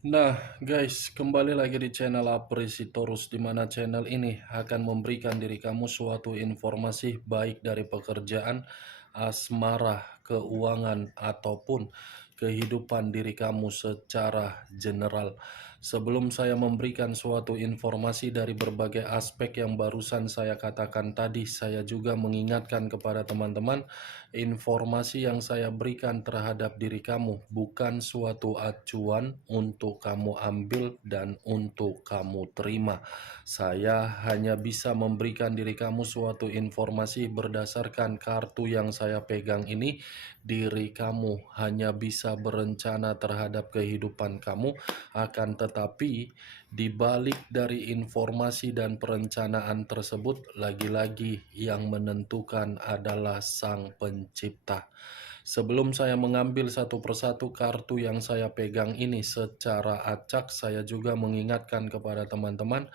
Nah, guys, kembali lagi di channel Apresitorus, di mana channel ini akan memberikan diri kamu suatu informasi baik dari pekerjaan, asmara, keuangan, ataupun kehidupan diri kamu secara general. Sebelum saya memberikan suatu informasi dari berbagai aspek yang barusan saya katakan tadi, saya juga mengingatkan kepada teman-teman, informasi yang saya berikan terhadap diri kamu bukan suatu acuan untuk kamu ambil dan untuk kamu terima. Saya hanya bisa memberikan diri kamu suatu informasi berdasarkan kartu yang saya pegang ini. Diri kamu hanya bisa berencana terhadap kehidupan kamu, akan tetapi di balik dari informasi dan perencanaan tersebut, lagi-lagi yang menentukan adalah Sang Pencipta. Sebelum saya mengambil satu persatu kartu yang saya pegang ini secara acak, saya juga mengingatkan kepada teman-teman,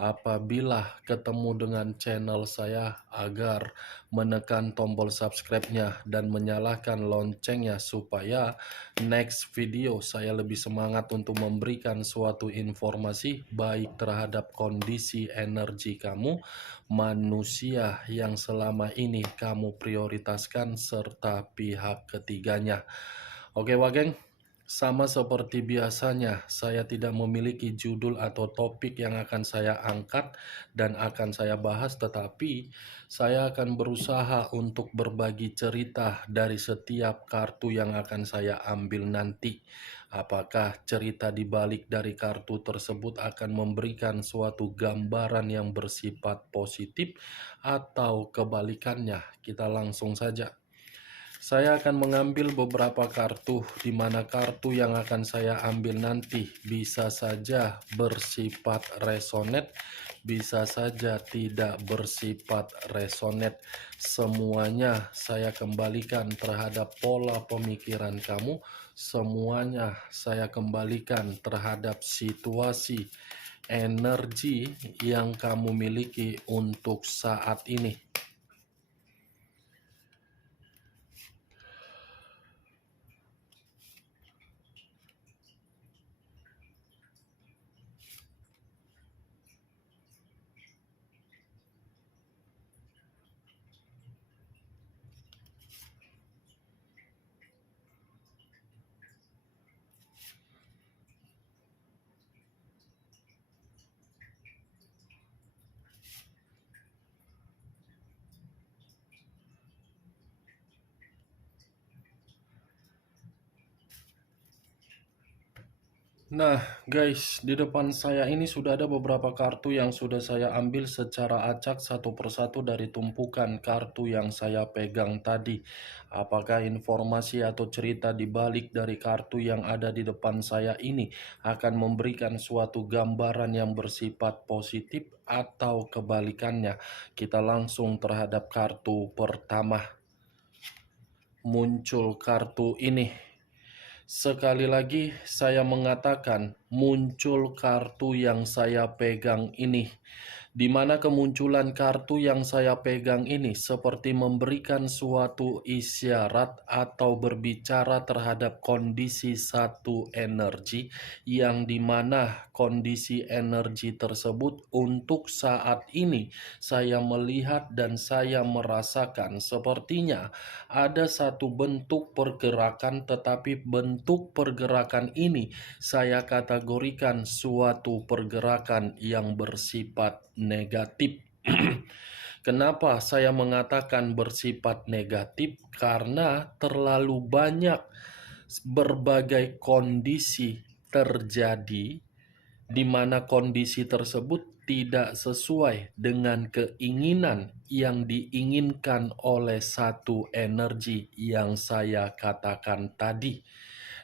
apabila ketemu dengan channel saya, agar menekan tombol subscribe-nya dan menyalakan loncengnya supaya next video saya lebih semangat untuk memberikan suatu informasi baik terhadap kondisi energi kamu, manusia yang selama ini kamu prioritaskan, serta pihak ketiganya. Oke, Wageng. Sama seperti biasanya, saya tidak memiliki judul atau topik yang akan saya angkat dan akan saya bahas, tetapi saya akan berusaha untuk berbagi cerita dari setiap kartu yang akan saya ambil nanti. Apakah cerita di balik dari kartu tersebut akan memberikan suatu gambaran yang bersifat positif atau kebalikannya? Kita langsung saja. Saya akan mengambil beberapa kartu, di mana kartu yang akan saya ambil nanti bisa saja bersifat resonet, bisa saja tidak bersifat resonet. Semuanya saya kembalikan terhadap pola pemikiran kamu, semuanya saya kembalikan terhadap situasi energi yang kamu miliki untuk saat ini. Nah, guys, di depan saya ini sudah ada beberapa kartu yang sudah saya ambil secara acak satu persatu dari tumpukan kartu yang saya pegang tadi. Apakah informasi atau cerita di balik dari kartu yang ada di depan saya ini akan memberikan suatu gambaran yang bersifat positif atau kebalikannya? Kita langsung terhadap kartu pertama. Muncul kartu ini. Sekali lagi saya mengatakan, muncul kartu yang saya pegang ini, di mana kemunculan kartu yang saya pegang ini seperti memberikan suatu isyarat atau berbicara terhadap kondisi satu energi, yang dimana kondisi energi tersebut untuk saat ini saya melihat dan saya merasakan sepertinya ada satu bentuk pergerakan, tetapi bentuk pergerakan ini saya kategorikan suatu pergerakan yang bersifat negatif. Kenapa saya mengatakan bersifat negatif? Karena terlalu banyak berbagai kondisi terjadi, di mana kondisi tersebut tidak sesuai dengan keinginan yang diinginkan oleh satu energi yang saya katakan tadi.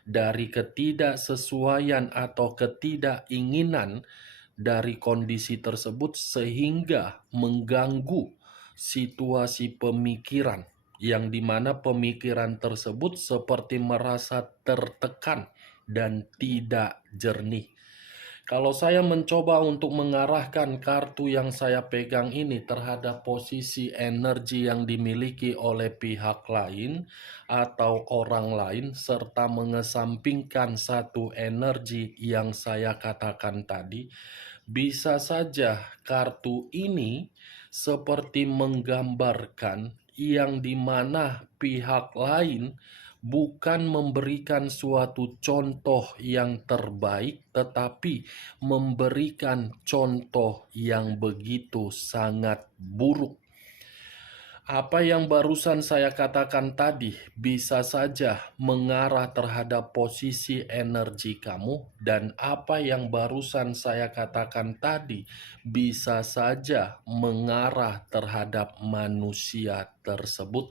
Dari ketidaksesuaian atau ketidakinginan dari kondisi tersebut, sehingga mengganggu situasi pemikiran, yang dimana pemikiran tersebut seperti merasa tertekan dan tidak jernih. Kalau saya mencoba untuk mengarahkan kartu yang saya pegang ini terhadap posisi energi yang dimiliki oleh pihak lain atau orang lain, serta mengesampingkan satu energi yang saya katakan tadi, bisa saja kartu ini seperti menggambarkan yang dimana pihak lain bukan memberikan suatu contoh yang terbaik, tetapi memberikan contoh yang begitu sangat buruk. Apa yang barusan saya katakan tadi bisa saja mengarah terhadap posisi energi kamu, dan apa yang barusan saya katakan tadi bisa saja mengarah terhadap manusia tersebut.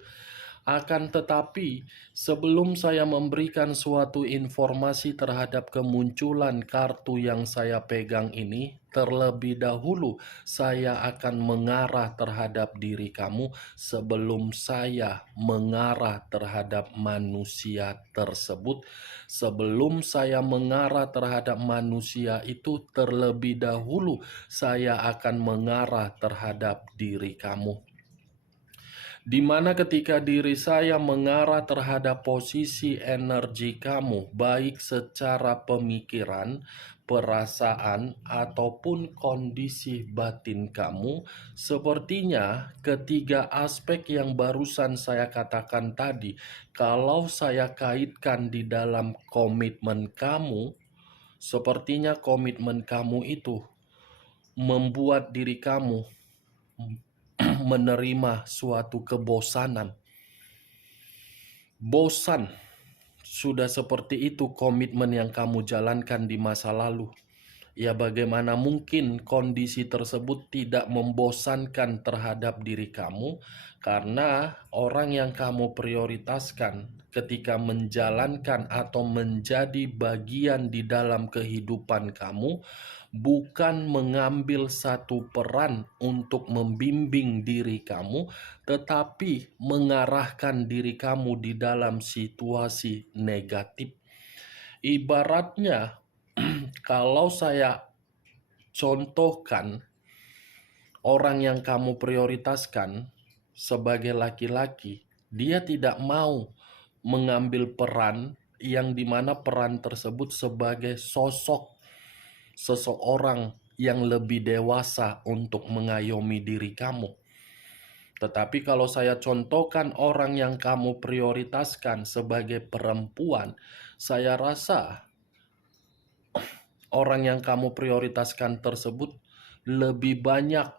Akan tetapi, sebelum saya memberikan suatu informasi terhadap kemunculan kartu yang saya pegang ini, terlebih dahulu saya akan mengarah terhadap diri kamu sebelum saya mengarah terhadap manusia tersebut. Sebelum saya mengarah terhadap manusia itu, terlebih dahulu saya akan mengarah terhadap diri kamu. Di mana ketika diri saya mengarah terhadap posisi energi kamu, baik secara pemikiran, perasaan, ataupun kondisi batin kamu, sepertinya ketiga aspek yang barusan saya katakan tadi, kalau saya kaitkan di dalam komitmen kamu, sepertinya komitmen kamu itu membuat diri kamu menerima suatu kebosanan. Bosan, sudah seperti itu komitmen yang kamu jalankan di masa lalu. Ya, bagaimana mungkin kondisi tersebut tidak membosankan terhadap diri kamu, karena orang yang kamu prioritaskan ketika menjalankan atau menjadi bagian di dalam kehidupan kamu bukan mengambil satu peran untuk membimbing diri kamu, tetapi mengarahkan diri kamu di dalam situasi negatif. Ibaratnya, kalau saya contohkan orang yang kamu prioritaskan sebagai laki-laki, dia tidak mau mengambil peran yang dimana peran tersebut sebagai sosok seseorang yang lebih dewasa untuk mengayomi diri kamu. Tetapi kalau saya contohkan orang yang kamu prioritaskan sebagai perempuan, saya rasa orang yang kamu prioritaskan tersebut lebih banyak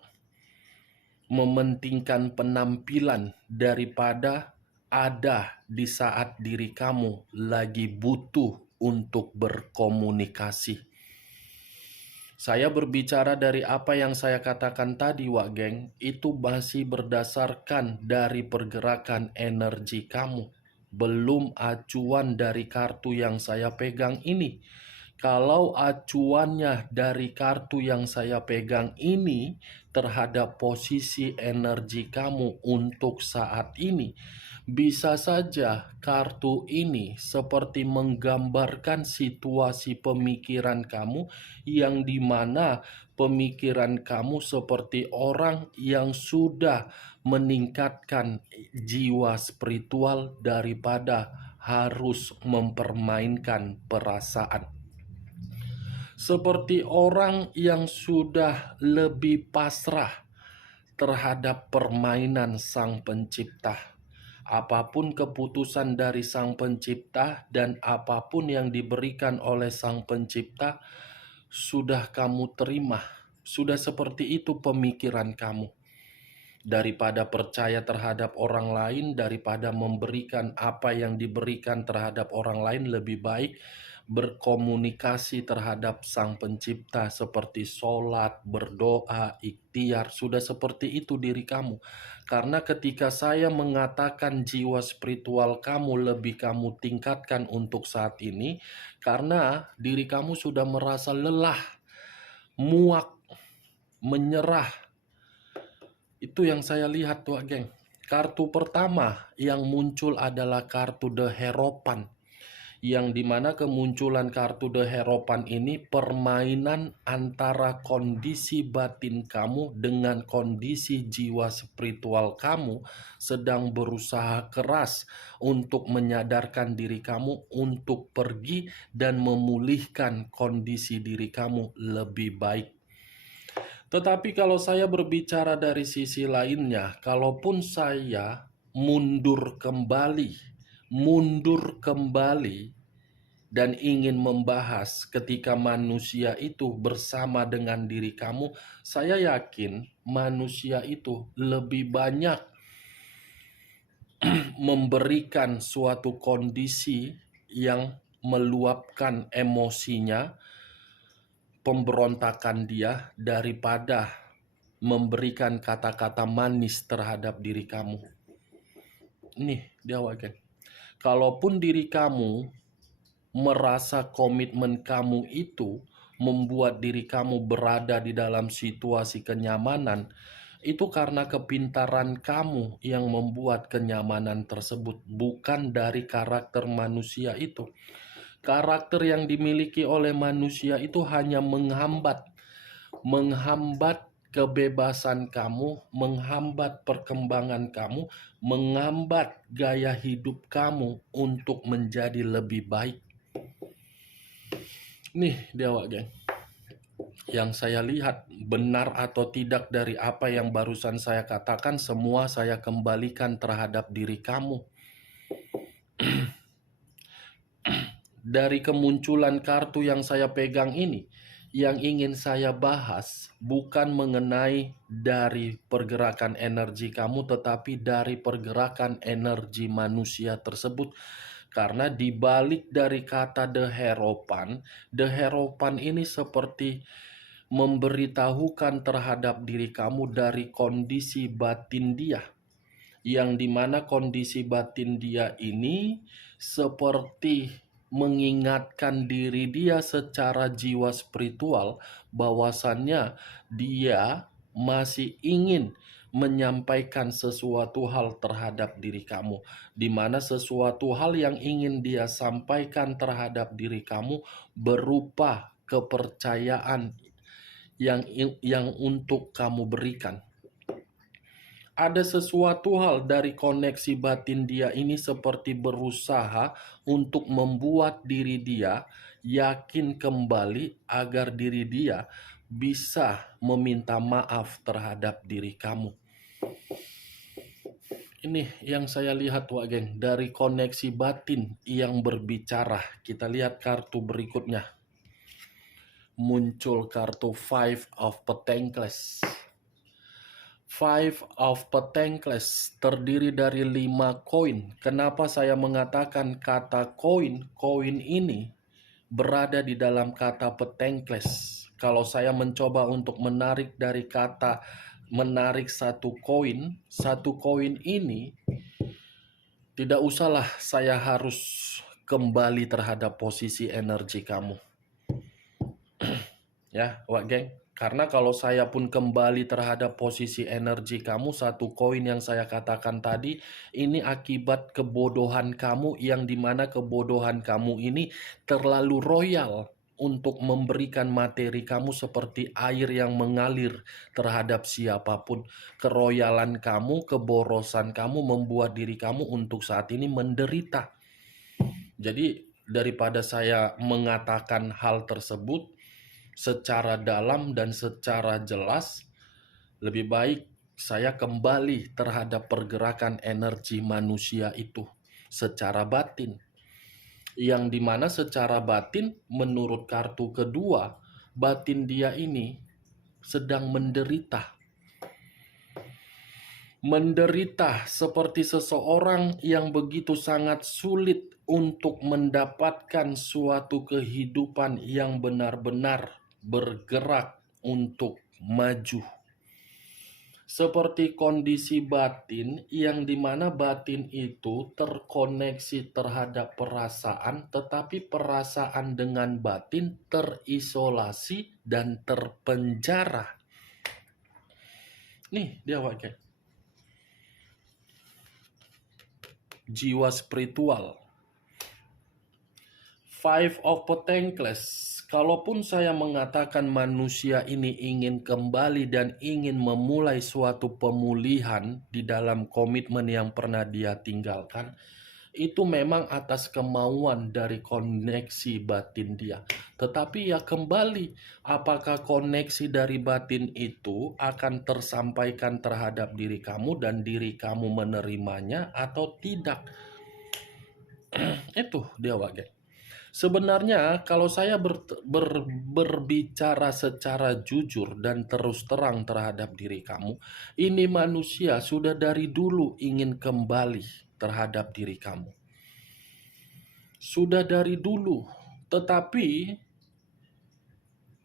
mementingkan penampilan daripada ada di saat diri kamu lagi butuh untuk berkomunikasi. Saya berbicara dari apa yang saya katakan tadi, Wak Geng, itu masih berdasarkan dari pergerakan energi kamu, belum acuan dari kartu yang saya pegang ini. Kalau acuannya dari kartu yang saya pegang ini terhadap posisi energi kamu untuk saat ini, bisa saja kartu ini seperti menggambarkan situasi pemikiran kamu yang dimana pemikiran kamu seperti orang yang sudah meningkatkan jiwa spiritual daripada harus mempermainkan perasaan. Seperti orang yang sudah lebih pasrah terhadap permainan Sang Pencipta. Apapun keputusan dari Sang Pencipta dan apapun yang diberikan oleh Sang Pencipta, sudah kamu terima. Sudah seperti itu pemikiran kamu. Daripada percaya terhadap orang lain, daripada memberikan apa yang diberikan terhadap orang lain, lebih baik berkomunikasi terhadap Sang Pencipta seperti sholat, berdoa, ikhtiar. Sudah seperti itu diri kamu. Karena ketika saya mengatakan jiwa spiritual kamu lebih kamu tingkatkan untuk saat ini, karena diri kamu sudah merasa lelah, muak, menyerah. Itu yang saya lihat tuh, geng. Kartu pertama yang muncul adalah kartu The Hierophant, yang dimana kemunculan kartu The Hierophant ini permainan antara kondisi batin kamu dengan kondisi jiwa spiritual kamu sedang berusaha keras untuk menyadarkan diri kamu untuk pergi dan memulihkan kondisi diri kamu lebih baik. Tetapi kalau saya berbicara dari sisi lainnya, kalaupun saya mundur kembali dan ingin membahas ketika manusia itu bersama dengan diri kamu, saya yakin manusia itu lebih banyak memberikan suatu kondisi yang meluapkan emosinya, pemberontakan dia, daripada memberikan kata-kata manis terhadap diri kamu. Nih, dia wagen. Kalaupun diri kamu merasa komitmen kamu itu membuat diri kamu berada di dalam situasi kenyamanan, itu karena kepintaran kamu yang membuat kenyamanan tersebut, bukan dari karakter manusia itu. Karakter yang dimiliki oleh manusia itu hanya menghambat kebebasan kamu, menghambat perkembangan kamu, menghambat gaya hidup kamu untuk menjadi lebih baik. Nih dia geng, yang saya lihat benar atau tidak dari apa yang barusan saya katakan, semua saya kembalikan terhadap diri kamu. Dari kemunculan kartu yang saya pegang ini, yang ingin saya bahas bukan mengenai dari pergerakan energi kamu, tetapi dari pergerakan energi manusia tersebut. Karena dibalik dari kata The Hierophant ini seperti memberitahukan terhadap diri kamu dari kondisi batin dia, yang dimana kondisi batin dia ini seperti mengingatkan diri dia secara jiwa spiritual bahwasannya dia masih ingin menyampaikan sesuatu hal terhadap diri kamu, di mana sesuatu hal yang ingin dia sampaikan terhadap diri kamu berupa kepercayaan yang untuk kamu berikan. Ada sesuatu hal dari koneksi batin dia ini seperti berusaha untuk membuat diri dia yakin kembali agar diri dia bisa meminta maaf terhadap diri kamu. Ini yang saya lihat geng, dari koneksi batin yang berbicara. Kita lihat kartu berikutnya. Muncul kartu Five of Pentacles. Five of Pentacles terdiri dari 5 koin. Kenapa saya mengatakan kata koin? Koin ini berada di dalam kata Pentacles. Kalau saya mencoba untuk menarik dari kata menarik satu koin ini, tidak usahlah saya harus kembali terhadap posisi energi kamu. Ya, geng. Karena kalau saya pun kembali terhadap posisi energi kamu, satu koin yang saya katakan tadi, ini akibat kebodohan kamu, yang dimana kebodohan kamu ini terlalu royal untuk memberikan materi kamu seperti air yang mengalir terhadap siapapun. Keroyalan kamu, keborosan kamu membuat diri kamu untuk saat ini menderita. Jadi daripada saya mengatakan hal tersebut secara dalam dan secara jelas, lebih baik saya kembali terhadap pergerakan energi manusia itu secara batin. Yang dimana secara batin, menurut kartu kedua, batin dia ini sedang menderita. Menderita seperti seseorang yang begitu sangat sulit untuk mendapatkan suatu kehidupan yang benar-benar bergerak untuk maju. Seperti kondisi batin yang dimana batin itu terkoneksi terhadap perasaan, tetapi perasaan dengan batin terisolasi dan terpenjara. Nih dia wakai. Jiwa spiritual. Five of Pentacles. Kalaupun saya mengatakan manusia ini ingin kembali dan ingin memulai suatu pemulihan di dalam komitmen yang pernah dia tinggalkan, itu memang atas kemauan dari koneksi batin dia. Tetapi ya kembali, apakah koneksi dari batin itu akan tersampaikan terhadap diri kamu dan diri kamu menerimanya atau tidak? Itu dia Wage. Sebenarnya kalau saya berbicara secara jujur dan terus terang terhadap diri kamu, ini manusia sudah dari dulu ingin kembali terhadap diri kamu. Sudah dari dulu, tetapi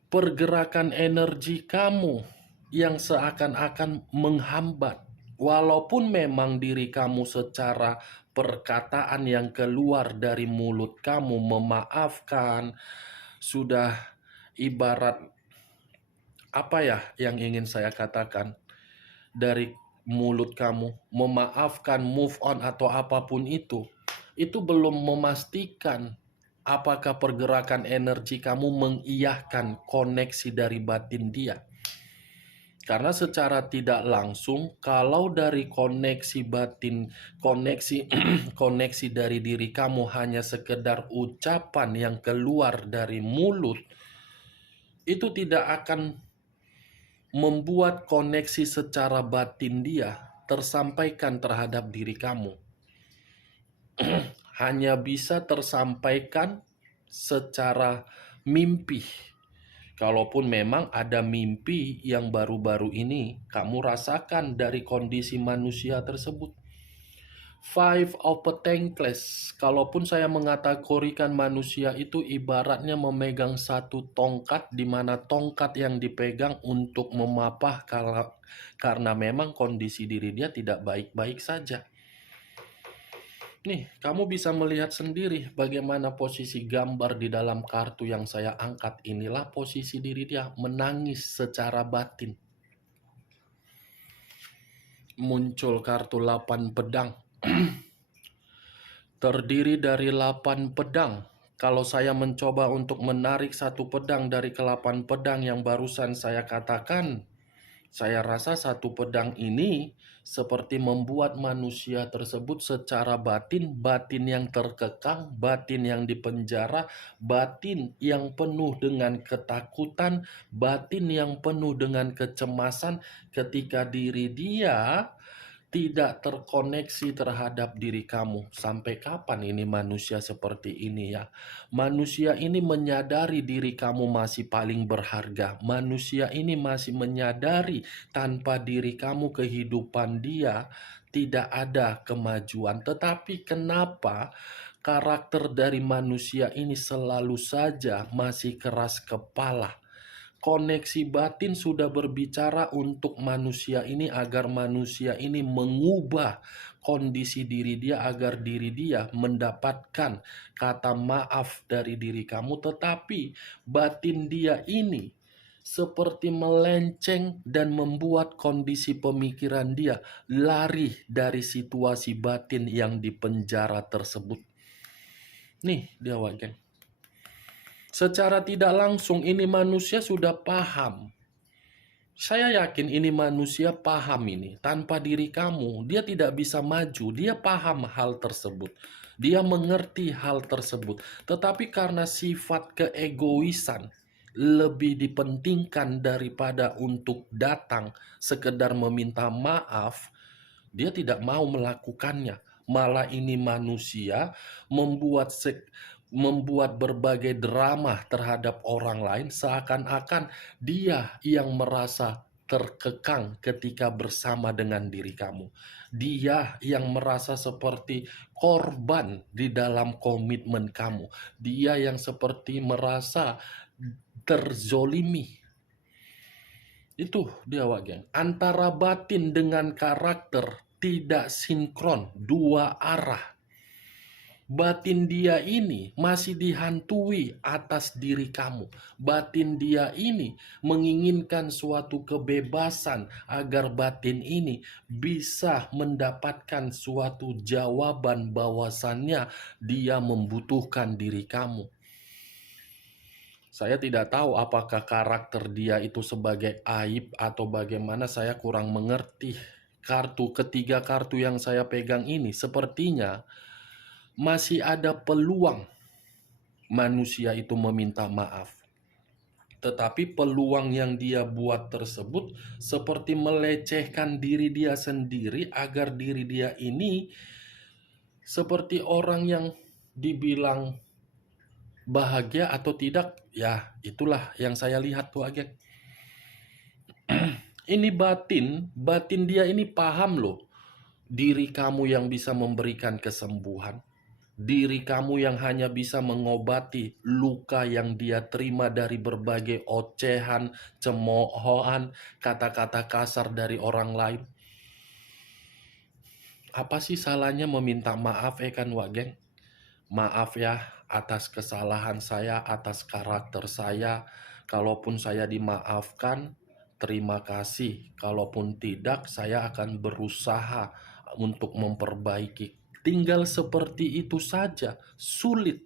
pergerakan energi kamu yang seakan-akan menghambat. Walaupun memang diri kamu secara perkataan yang keluar dari mulut kamu memaafkan, sudah ibarat apa ya yang ingin saya katakan dari mulut kamu memaafkan, move on atau apapun itu belum memastikan apakah pergerakan energi kamu mengiyahkan koneksi dari batin dia. Karena secara tidak langsung, kalau dari koneksi batin, koneksi dari diri kamu hanya sekedar ucapan yang keluar dari mulut, itu tidak akan membuat koneksi secara batin dia tersampaikan terhadap diri kamu. Hanya bisa tersampaikan secara mimpi. Kalaupun memang ada mimpi yang baru-baru ini kamu rasakan dari kondisi manusia tersebut. Five of Pentacles. Kalaupun saya mengategorikan manusia itu ibaratnya memegang satu tongkat, di mana tongkat yang dipegang untuk memapah karena memang kondisi diri dia tidak baik-baik saja. Nih, kamu bisa melihat sendiri bagaimana posisi gambar di dalam kartu yang saya angkat. Inilah posisi diri dia menangis secara batin. Muncul kartu 8 pedang. Terdiri dari 8 pedang. Kalau saya mencoba untuk menarik satu pedang dari ke-8 pedang yang barusan saya katakan, saya rasa satu pedang ini seperti membuat manusia tersebut secara batin yang terkekang, batin yang dipenjara, batin yang penuh dengan ketakutan, batin yang penuh dengan kecemasan ketika diri dia tidak terkoneksi terhadap diri kamu. Sampai kapan ini manusia seperti ini ya? Manusia ini menyadari diri kamu masih paling berharga. Manusia ini masih menyadari tanpa diri kamu kehidupan dia tidak ada kemajuan. Tetapi kenapa karakter dari manusia ini selalu saja masih keras kepala? Koneksi batin sudah berbicara untuk manusia ini agar manusia ini mengubah kondisi diri dia agar diri dia mendapatkan kata maaf dari diri kamu, tetapi batin dia ini seperti melenceng dan membuat kondisi pemikiran dia lari dari situasi batin yang dipenjara tersebut. Nih dia Wage. Secara tidak langsung ini manusia sudah paham. Saya yakin ini manusia paham ini. Tanpa diri kamu, dia tidak bisa maju. Dia paham hal tersebut. Dia mengerti hal tersebut. Tetapi karena sifat keegoisan lebih dipentingkan daripada untuk datang sekedar meminta maaf, dia tidak mau melakukannya. Malah ini manusia membuat berbagai drama terhadap orang lain seakan-akan dia yang merasa terkekang ketika bersama dengan diri kamu. Dia yang merasa seperti korban di dalam komitmen kamu. Dia yang seperti merasa terzolimi. Itu dia Wage. Antara batin dengan karakter tidak sinkron, dua arah. Batin dia ini masih dihantui atas diri kamu. Batin dia ini menginginkan suatu kebebasan agar batin ini bisa mendapatkan suatu jawaban bahwasannya dia membutuhkan diri kamu. Saya tidak tahu apakah karakter dia itu sebagai aib atau bagaimana, saya kurang mengerti. Ketiga kartu yang saya pegang ini sepertinya masih ada peluang manusia itu meminta maaf. Tetapi peluang yang dia buat tersebut seperti melecehkan diri dia sendiri agar diri dia ini seperti orang yang dibilang bahagia atau tidak. Ya, itulah yang saya lihat tuh, agen. Ini batin dia ini paham loh. Diri kamu yang bisa memberikan kesembuhan. Diri kamu yang hanya bisa mengobati luka yang dia terima dari berbagai ocehan, cemoohan, kata-kata kasar dari orang lain. Apa sih salahnya meminta maaf, kan, Wagen? Maaf ya atas kesalahan saya, atas karakter saya. Kalaupun saya dimaafkan, terima kasih. Kalaupun tidak, saya akan berusaha untuk memperbaiki. Tinggal seperti itu saja, sulit.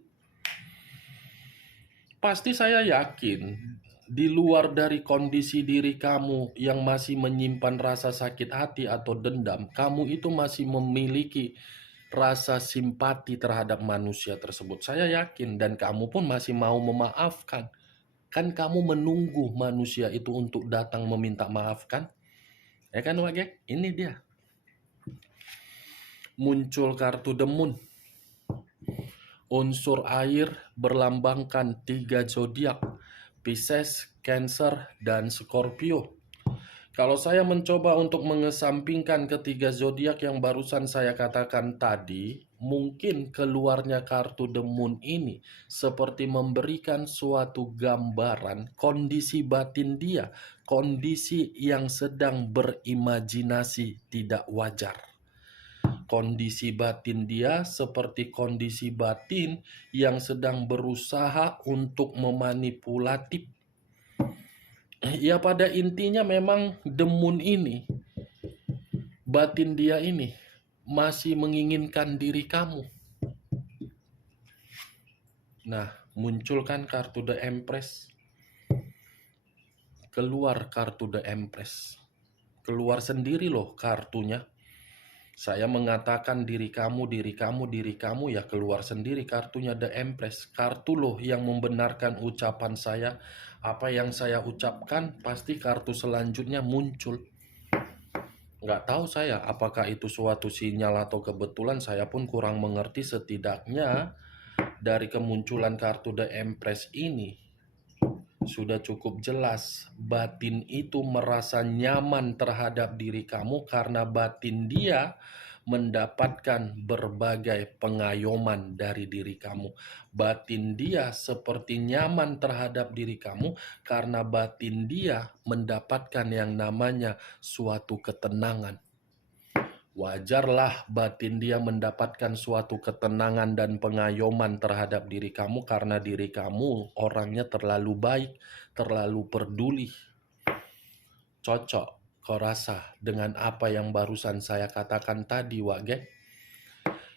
Pasti saya yakin di luar dari kondisi diri kamu yang masih menyimpan rasa sakit hati atau dendam, kamu itu masih memiliki rasa simpati terhadap manusia tersebut. Saya yakin, dan kamu pun masih mau memaafkan. Kan kamu menunggu manusia itu untuk datang meminta maaf, kan? Ya kan, Wage? Ini dia. Muncul kartu The Moon. Unsur air berlambangkan 3 zodiak, Pisces, Cancer, dan Scorpio. Kalau saya mencoba untuk mengesampingkan ketiga zodiak yang barusan saya katakan tadi, mungkin keluarnya kartu The Moon ini seperti memberikan suatu gambaran kondisi batin dia, kondisi yang sedang berimajinasi tidak wajar. Kondisi batin dia seperti kondisi batin yang sedang berusaha untuk memanipulatif. Ya, pada intinya memang The Moon ini, batin dia ini masih menginginkan diri kamu. Nah, munculkan kartu The Empress. Keluar kartu The Empress. Keluar sendiri loh kartunya. Saya mengatakan diri kamu, ya keluar sendiri kartunya The Empress. Kartu loh yang membenarkan ucapan saya. Apa yang saya ucapkan, pasti kartu selanjutnya muncul. Nggak tahu saya apakah itu suatu sinyal atau kebetulan, saya pun kurang mengerti. Setidaknya dari kemunculan kartu The Empress ini sudah cukup jelas batin itu merasa nyaman terhadap diri kamu karena batin dia mendapatkan berbagai pengayoman dari diri kamu. Batin dia seperti nyaman terhadap diri kamu karena batin dia mendapatkan yang namanya suatu ketenangan. Wajarlah batin dia mendapatkan suatu ketenangan dan pengayoman terhadap diri kamu karena diri kamu orangnya terlalu baik, terlalu peduli. Cocok kau rasa dengan apa yang barusan saya katakan tadi, Wage?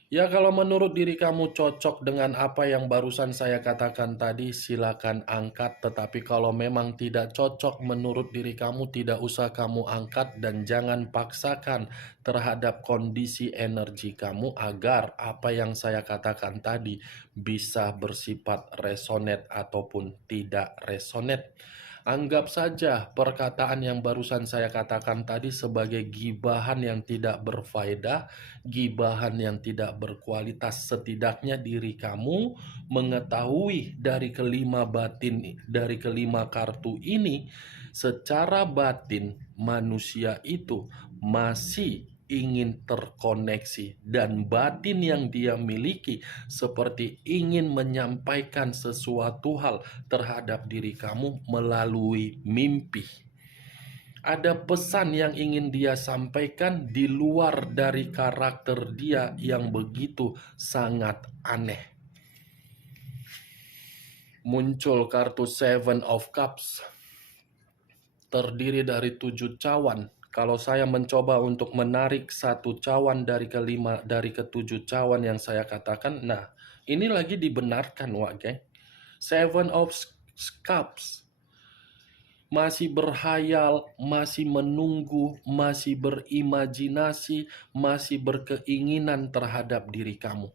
Ya, kalau menurut diri kamu cocok dengan apa yang barusan saya katakan tadi, silakan angkat. Tetapi kalau memang tidak cocok menurut diri kamu, tidak usah kamu angkat. Dan jangan paksakan terhadap kondisi energi kamu agar apa yang saya katakan tadi bisa bersifat resonate ataupun tidak resonate. Anggap saja perkataan yang barusan saya katakan tadi sebagai gibahan yang tidak berfaedah, gibahan yang tidak berkualitas. Setidaknya diri kamu mengetahui dari kelima kartu ini, secara batin manusia itu masih ingin terkoneksi, dan batin yang dia miliki seperti ingin menyampaikan sesuatu hal terhadap diri kamu melalui mimpi. Ada pesan yang ingin dia sampaikan di luar dari karakter dia yang begitu sangat aneh. Muncul kartu Seven of Cups, terdiri dari 7 cawan. Kalau saya mencoba untuk menarik satu cawan dari ketujuh cawan yang saya katakan, nah ini lagi dibenarkan, Wage. Cups. Masih berhayal, masih menunggu, masih berimajinasi, masih berkeinginan terhadap diri kamu.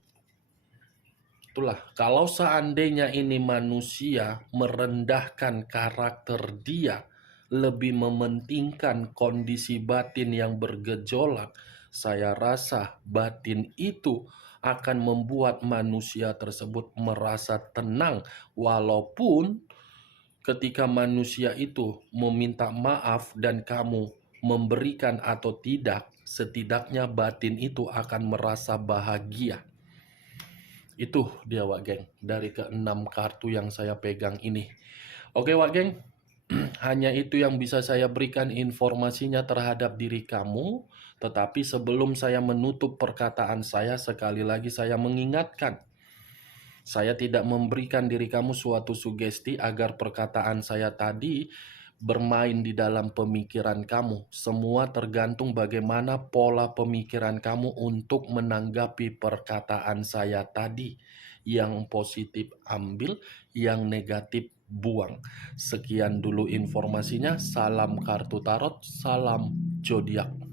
Itulah, kalau seandainya ini manusia merendahkan karakter dia, lebih mementingkan kondisi batin yang bergejolak, saya rasa batin itu akan membuat manusia tersebut merasa tenang, walaupun ketika manusia itu meminta maaf dan kamu memberikan atau tidak, setidaknya batin itu akan merasa bahagia. Itu dia Wak Geng, dari keenam kartu yang saya pegang ini. Oke Wak Geng, hanya itu yang bisa saya berikan informasinya terhadap diri kamu. Tetapi sebelum saya menutup perkataan saya, sekali lagi saya mengingatkan, saya tidak memberikan diri kamu suatu sugesti agar perkataan saya tadi bermain di dalam pemikiran kamu. Semua tergantung bagaimana pola pemikiran kamu untuk menanggapi perkataan saya tadi. Yang positif ambil, yang negatif buang. Sekian dulu informasinya. Salam kartu tarot, salam zodiak.